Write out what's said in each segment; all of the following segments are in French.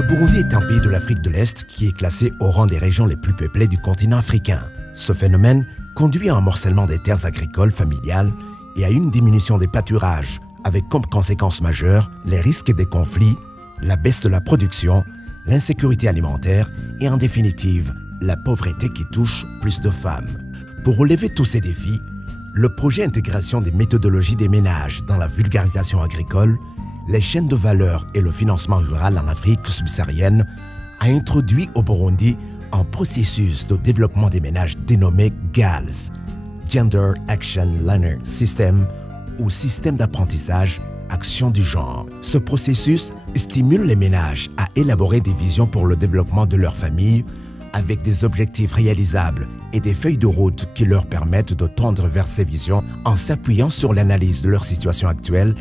Le Burundi est un pays de l'Afrique de l'Est qui est classé au rang des régions les plus peuplées du continent africain. Ce phénomène conduit à un morcellement des terres agricoles familiales et à une diminution des pâturages, avec comme conséquence majeure les risques des conflits, la baisse de la production, l'insécurité alimentaire et en définitive, la pauvreté qui touche plus de femmes. Pour relever tous ces défis, le projet Intégration des méthodologies des ménages dans la vulgarisation agricole, les chaînes de valeur et le financement rural en Afrique subsaharienne a introduit au Burundi un processus de développement des ménages dénommé GALS, Gender Action Learner System, ou système d'apprentissage action du genre. Ce processus stimule les ménages à élaborer des visions pour le développement de leur famille avec des objectifs réalisables et des feuilles de route qui leur permettent de tendre vers ces visions en s'appuyant sur l'analyse de leur situation actuelle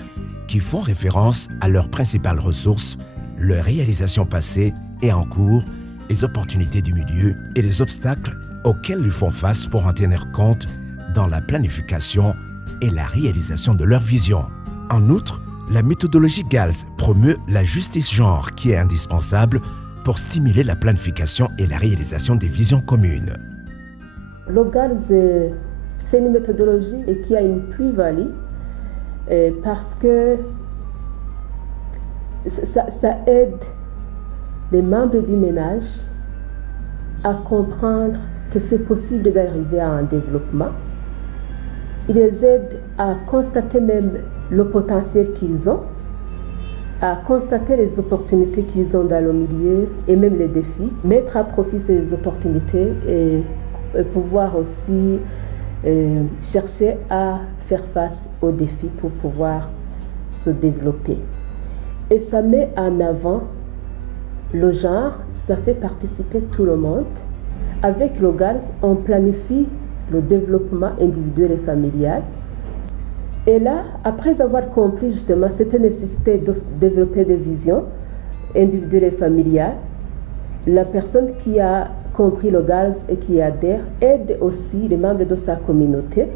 qui font référence à leurs principales ressources, leurs réalisations passées et en cours, les opportunités du milieu et les obstacles auxquels ils font face pour en tenir compte dans la planification et la réalisation de leur vision. En outre, la méthodologie GALS promeut la justice genre qui est indispensable pour stimuler la planification et la réalisation des visions communes. Le GALS, c'est une méthodologie qui a une plus-value parce que ça aide les membres du ménage à comprendre que c'est possible d'arriver à un développement. Il les aide à constater même le potentiel qu'ils ont, à constater les opportunités qu'ils ont dans le milieu et même les défis, mettre à profit ces opportunités et pouvoir aussi chercher à faire face aux défis pour pouvoir se développer. Et ça met en avant le genre, ça fait participer tout le monde. Avec le GALS, on planifie le développement individuel et familial. Et là, après avoir compris justement cette nécessité de développer des visions individuelles et familiales, la personne qui a compris le GALS et qui adhère aide aussi les membres de sa communauté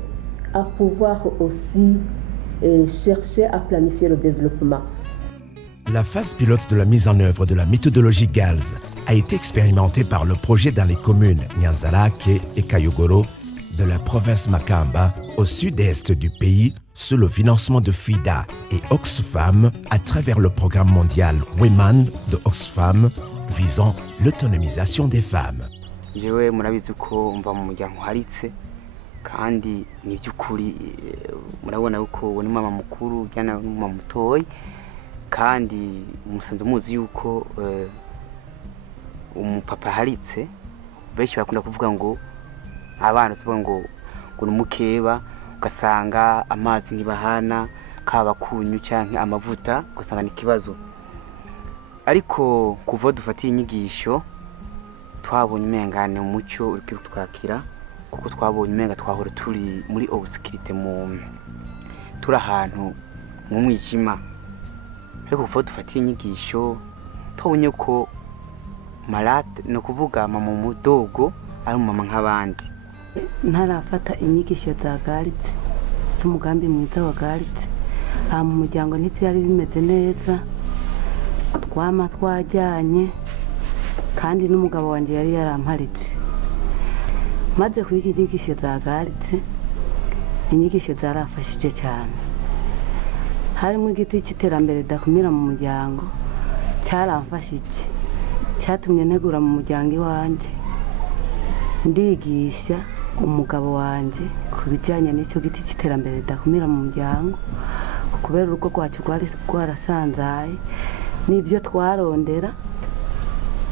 à pouvoir aussi chercher à planifier le développement. La phase pilote de la mise en œuvre de la méthodologie GALS a été expérimentée par le projet dans les communes Nyanzarake et Kayogoro de la province Makamba au sud-est du pays sous le financement de FIDA et Oxfam à travers le programme mondial Women de Oxfam visant l'autonomisation des femmes. Jewe murabizi ko mva mu muryango haritse kandi ni byukuri murabona uko woni mama mukuru cyana mama mutoyi kandi musanze muzi yuko umupapa haritse benshi bakunda kuvuga ngo abana sibo ngo numukeba ugasanga amazi ngibahana kaba kunyu canke amavuta ugasanga ni kibazo ariko kuva dufatiye inyigisho twabonye umengane umucyo uri twakira kuko twabonye umenga twahora turi muri obscurité turi ahantu mu mwijima ariko kuva dufatiye inyigisho twabonye ko malade no kuvuga mama mudogo ari mama nk'abandi ntarafata inyigisho za GALS z'umugambi mwiza wa GALS mu muryango ntibyari bimeze neza twama twajyanye kandi n'umugabo wanjye yari yaramparitse maze kwiga inyigisho za GALS inyigisho zarafashije cyane harimo igiti cy'iterambere ridakumira mu muryango cyaramfashije cyatumye ntegura mu muryango iwanjye ndigisha umugabo wanjye ku bijyanye n'icyo giti cy'iterambere ridakumira mu muryango kubera urugo rwacu rwari rwarasanzaye n'ibyo twarondera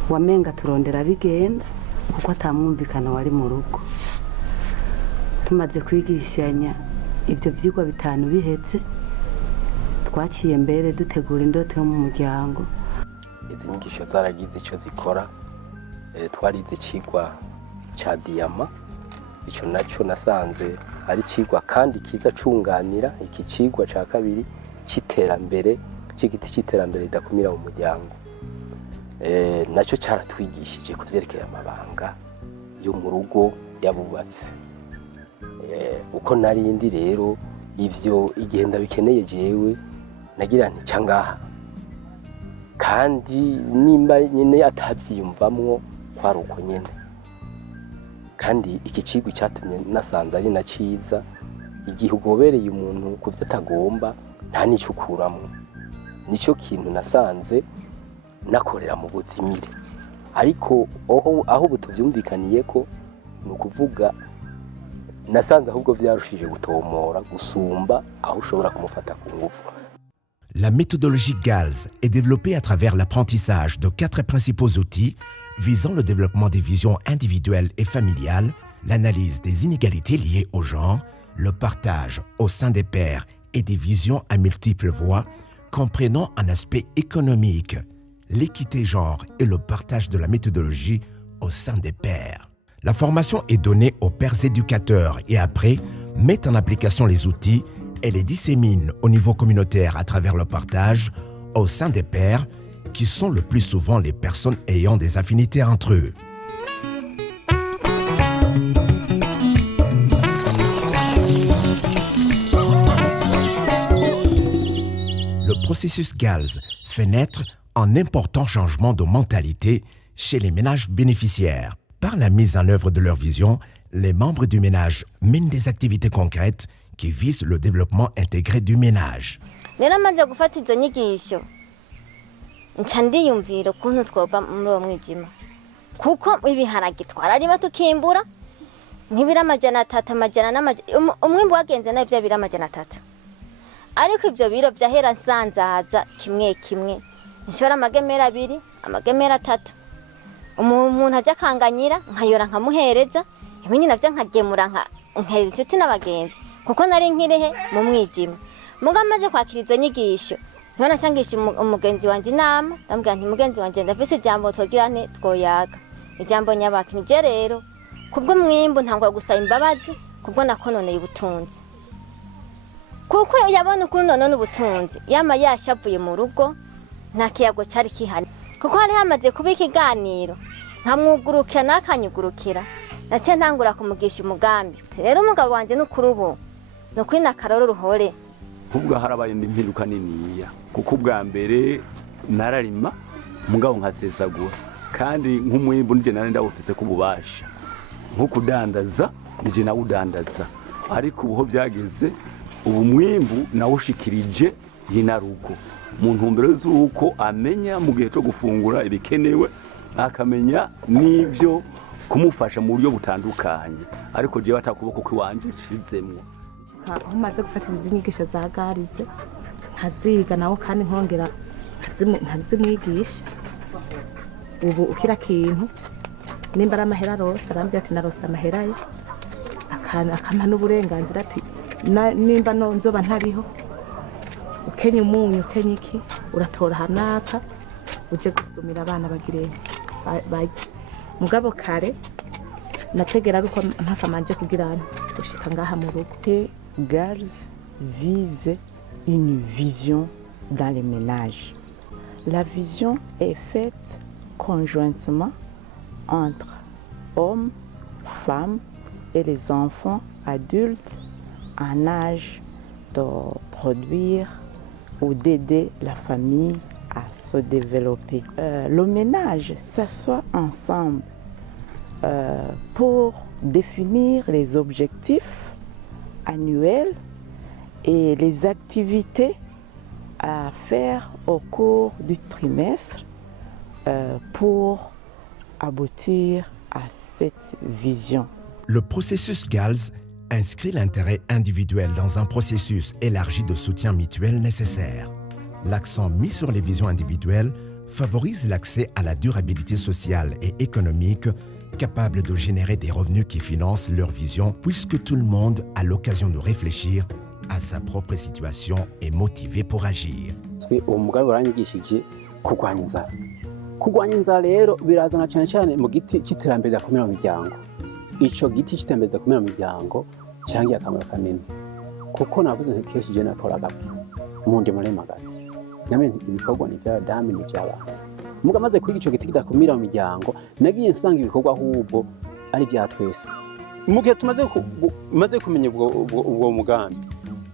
wamenga turondera bigenda kuko atamwumvikana wari mu rugo tumaze kwigishanya ibyo byigwa bitanu bihetse twaciye mbere dutegura indoto yo mu muryango. Izi nyigisho zaragize icyo zikora twarize ikigwa cya diyama icyo nacyo nasanze ari ikigwa kandi kiza cunganira iki kigwa cya kabiri cy'iterambere cy'igiti cy'iterambere ridakumira mu muryango nacyo cyaratwigishije kuvyerekeye amabanga yo mu rugo yabubatse uko narindi rero ivyo igenda bikeneye jewe nagira nti cyangaha kandi nimba nyine atabyiyumvamwo kwari uko nyine. Kandi iki kigo cyatumye nasanze ari na cyiza, igihe ugobereye umuntu ku byo atagomba nta n'icyo ukuramo. Nicyo kintu nasanze nakorera mu buzimire, ariko aho butubyumvikaniye ko ni ukuvuga nasanze ahubwo byarushije gutomora gusumba aho ushobora kumufata ku ngufu. La méthodologie GALS est développée à travers l'apprentissage de 4 principaux outils visant le développement des visions individuelles et familiales, l'analyse des inégalités liées au genre, le partage au sein des pairs et des visions à multiples voix, comprenant un aspect économique, l'équité genre et le partage de la méthodologie au sein des pairs. La formation est donnée aux pairs éducateurs et après met en application les outils et les dissémine au niveau communautaire à travers le partage au sein des pairs qui sont le plus souvent les personnes ayant des affinités entre eux. Le processus GALS fait naître un important changement de mentalité chez les ménages bénéficiaires. Par la mise en œuvre de leur vision, les membres du ménage mènent des activités concrètes qui visent le développement intégré du ménage. nca ndiyumvira ukuntu twoba muri uwo mwijima kuko ibiharage twararima tukimbura nk'ibiro 300 umwimbu wagenze nayo bya biro 300 ariko ibyo biro byahera nsanzaza kimwe kimwe nshora amagemera 2 amagemera 3 umuntu ajya kanganyira nkayora nkamuhereza ibindi navyo nkagemura nkahereza inshuti n'abagenzi kuko nari nkirehe mu mwijima muga maze kwakira izo nyigisho Nona shangisha umugenzi wanje inama ndambwira nti mugenzi wanje ndafise ijambo twogirane twoyaga ijambo nyabaki nije rero kubwo mwimbu ntangwa gusaba imbabazi kubwo nakononeye ubutunzi kuko yabona ukuntu none ubutunzi yama yashavuye mu rugo nta kiyago cari kihani kuko hari hamaze kuba ikiganiro nkamwugurukira nakanyugurukira nace ntangura kumugisha umugambi rero umugabo wanje n'ukuri ubu no kwina karoro ruhore kubwa harabaye impinduka niniya kuko ubwa mbere nararima mugabo nkasesagura kandi nk'umwimbu nije nari ndawufise kububasha nko kudandaza nije nawudandaza ariko ubuho byageze ubu mwimbu nawushikirije yinaruko mu ntumbero z'uko amenya mu gihe cyo gufungura ibikenewe akamenya n'ibyo kumufasha mu buryo butandukanye ariko je batakuboko kwiwanje cizemwo umaze gufata izinyigisho zagaritse nkaziga nawo kandi nkongera nkazimwigisha ubu ukira kintu nimba ari amahera rose arambwira ati narose amahera ye akampa n'uburenganzira ati nimba nzoba ntariho ukenya umunyu ukenya iki uratora hanaka uje gusumira abana bagire mugabo kare nategera ariko ntakamanje kugirana gushika ngaha mu rugo. GALS vise une vision dans les ménages. La vision est faite conjointement entre hommes, femmes et les enfants adultes en âge de produire ou d'aider la famille à se développer. Le ménage s'assoit ensemble pour définir les objectifs annuels et les activités à faire au cours du trimestre pour aboutir à cette vision. Le processus GALS inscrit l'intérêt individuel dans un processus élargi de soutien mutuel nécessaire. L'accent mis sur les visions individuelles favorise l'accès à la durabilité sociale et économique capable de générer des revenus qui financent leur vision puisque tout le monde a l'occasion de réfléchir à sa propre situation et motivé pour agir. Kugwanya inzara rero birazana cyane cyane mu giti cy'iterambere ryakomera mu miryango. Ico giti cy'iterambere ryakomera mu miryango cyangiye akamaro kanini kuko navuze nti keshi je nakoraga umundi muremagati namenye ibikorwa ni bya dami ni by'abantu muga maze kuri ico giti kidakomera mu miryango nagiye nsanga ibikorwa ahubwo ari bya twese mu gihe tumaze kumenya ubwo mugambi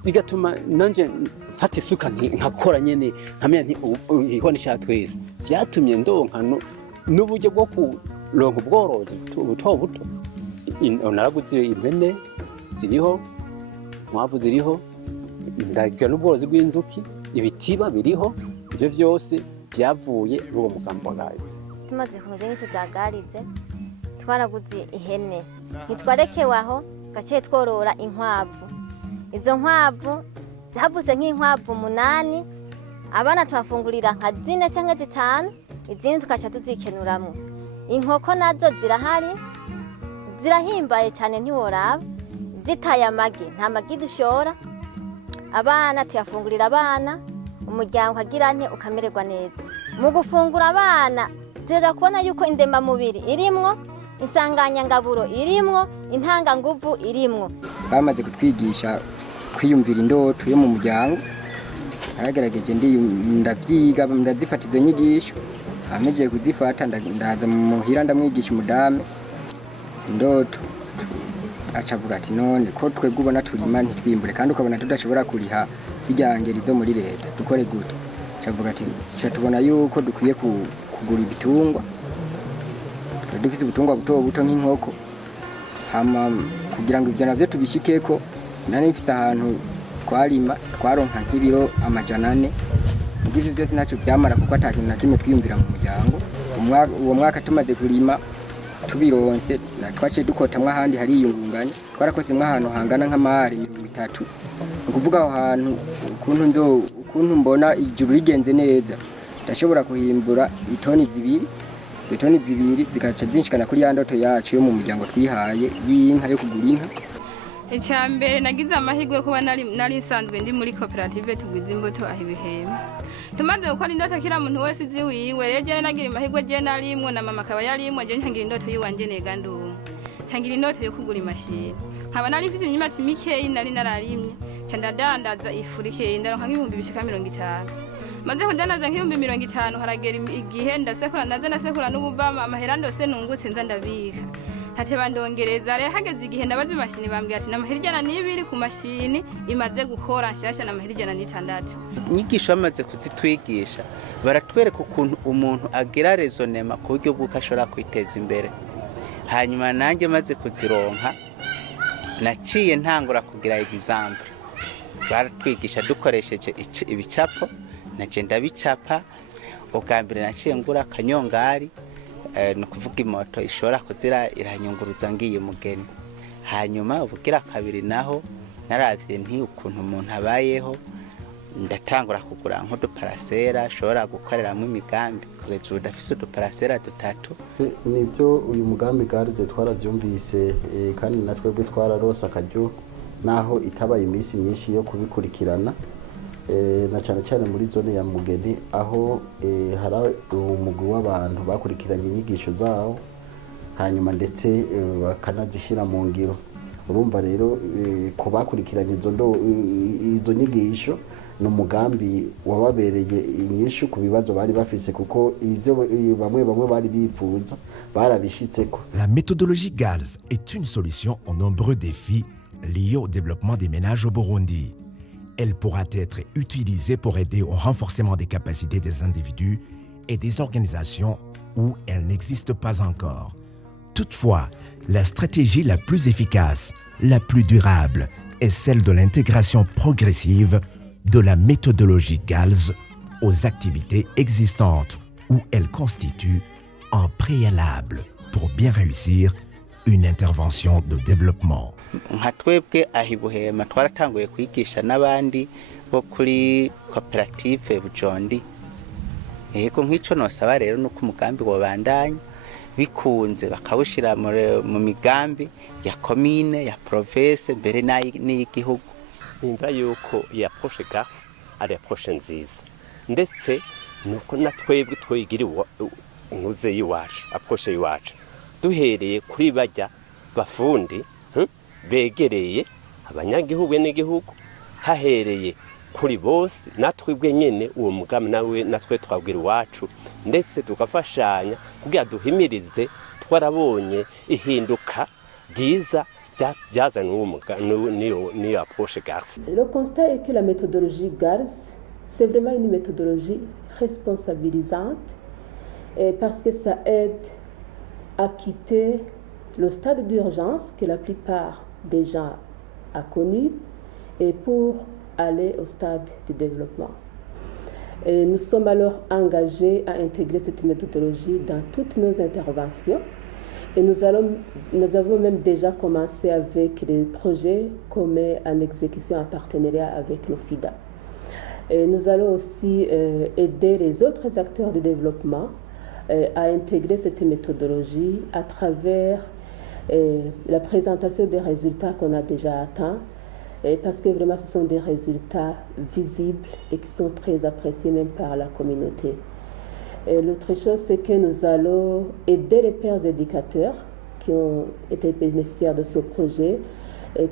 bigatuma nanje mfata isuka nkakora nyene nkamenya nti igikoni cya twese byatumye ndonka n'uburyo bwo kuronka ubworozi buto buto. Naraguze impene ziriho, inkwavu ziriho, ndagira n'ubworozi bw'inzuki, ibitiba biriho, ibyo byose byavuye n'uwo mugambi wa Garize. Tumaze kumenya nk'isi za Garize twaraguze ihene ntitwarekewe aho gace tworora inkwavu. Izo nkwavu zavuze nk'inkwavu 8, abana twafungurira nka 4 cyangwa 5, izindi tukaca tuzikenuramwo. Inkoko nazo zirahari zirahimbaye cyane ntiworaba, zitaye amagi nta magi dushora, abana tuyafungurira abana, umuryango agira nte ukamererwa neza. Mu gufungura abana tuza kubona yuko indema mubiri irimwo, insanganyangaburo irimwo, intanganguvu irimwo. Bamaze kutwigisha kwiyumvira indoto yo mu muryango, aragerageje ndavyiga ndazifata izo nyigisho, ameje kuzifata ndaza mu muhira ndamwigisha umudame indoto, acavuga ati none ko twebwe ubona turima ntitwimbure kandi ukabona tudashobora kuriha zijyangeri zo muri leta dukore gute. Acavuga ati tubona yuko dukwiye kugura ibitungwa, dufise ubutungwa buto buto nk'inkoko, hama kugira ngo ivyo navyo tubishikeko nari mfise ahantu twarima twaronka nk'ibiro 400. Ibyo byose ntacyo byamara kuko atakintu na kimwe twiyumvira mu muryango. Uwo mwaka tumaze kurima tubironse twaciye dukotamwe ahandi hari iyungunganya, twarakose mwe ahantu hangana nk'amahari 3. Ukuvuga aho hantu ukuntu mbona ijuru rigenze neza, ndashobora kuhimbura itoni 2. Izo toni 2 zikaca zinshikana kuri ya ndoto yacu yo mu muryango twihaye y'inka yo kugura inka. Icyambere nagize amahirwe kuba nari nsanzwe ndi muri koperative tugwiza imbuto aho ibihema. Tumaze gukora indoto kira muntu wese izi wiwe, rero nagira amahirwe je narimwe na mama akaba yarimwe, je ntangira indoto yiwanje nega ndumwe. Ntangira indoto yo kugura imashini. Nkaba nari mfite imyimati mikeyi nari nararimye, cyandadandaza ifurike ndaronka nk'ibihumbi bishika 50. Maze kudandaza nk'ibihumbi 50 haragera igihe ndasekura nasekura n'ubuvama amahera ndose nungutse nza ndabika. Hateba ndongereza rero hageze igihe ndabaza imashini bambwira ati namahirjana n'ibiri ku mashini imaze gukora nshasha namahirjana n'6. Inyigisho bamaze kuzitwigisha baratwereka ukuntu umuntu agira rezonema ku buryo bw'uko ashobora kwiteza imbere. Hanyuma nanjye maze kuzironka naciye ntangura kugira example. Baratwigisha dukoresheje ibicapo, naje ndabicapa. Ubwambere naciye ngura kanyongari, no kuvuga imoto ishobora kuzira iranyunguruza ngiye umugeni. Hanyuma ubugira kabiri naho naravye nti ukuntu umuntu abayeho, ndatangura kugura nk'uduparasera ashobora gukoreramo imigambi kugeza udafise uduparasera 3. Nibyo uyu mugambi Garize twaravyumvise kandi natwebwe twararosa akaryo naho itabaye iminsi myinshi yo kubikurikirana, na cyane cyane muri zone ya Mugeni aho hari umugwi w'abantu bakurikiranye inyigisho zawo hanyuma ndetse bakanazishira mu ngiro. Urumva rero ko bakurikiranye izo nyigisho n'umugambi wababereye inyishu ku bibazo bari bafise kuko ivyo bamwe bari bifuza barabishitseko. La méthodologie GALS est une solution aux nombreux défis liés au développement des ménages au Burundi. Elle pourra être utilisée pour aider au renforcement des capacités des individus et des organisations où elle n'existe pas encore. Toutefois, la stratégie la plus efficace, la plus durable, est celle de l'intégration progressive de la méthodologie GALS aux activités existantes où elle constitue un préalable pour bien réussir une intervention de développement. Nka twebwe ahibuhema twaratanguye kwigisha n'abandi bo kuri koperative Bujondi. Yego nk'ico nosaba rero nuko umugambi wabandanya bikunze bakawushira mu migambi ya commune ya province mbere n'igihugu. Nimba yuko ya approche GALS ari approche nziza ndetse nuko na twebwe twigira nkuze yiwacu approche yiwacu duhereye kuri bajya bafundi begereye abanyagihugu n'igihugu, hahereye kuri bose natwebwe nyene uwo mugambi nawe natwe twabwira iwacu ndetse tukafashanya kugira duhimirize. Twarabonye ihinduka ryiza byazanye n'iyo approche GARS. Le constat est que la méthodologie GARS, c'est vraiment une méthodologie responsabilisante parce que ça aide à quitter le stade d'urgence que la plupart des gens a connu et pour aller au stade du développement. Et nous sommes alors engagés à intégrer cette méthodologie dans toutes nos interventions et nous avons même déjà commencé avec les projets qu'on met en exécution en partenariat avec nos FIDA. Et nous allons aussi aider les autres acteurs du développement à intégrer cette méthodologie à travers la présentation des résultats qu'on a déjà atteints, parce que vraiment ce sont des résultats visibles et qui sont très appréciés même par la communauté. L'autre chose, c'est que nous allons aider les pairs éducateurs qui ont été bénéficiaires de ce projet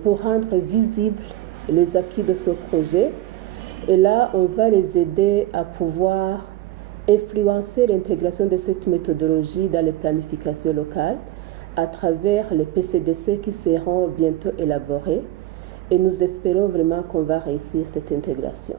pour rendre visibles les acquis de ce projet. Et là, on va les aider à pouvoir influencer l'intégration de cette méthodologie dans les planifications locales à travers les PCDC qui seront bientôt élaborés. Et nous espérons vraiment qu'on va réussir cette intégration.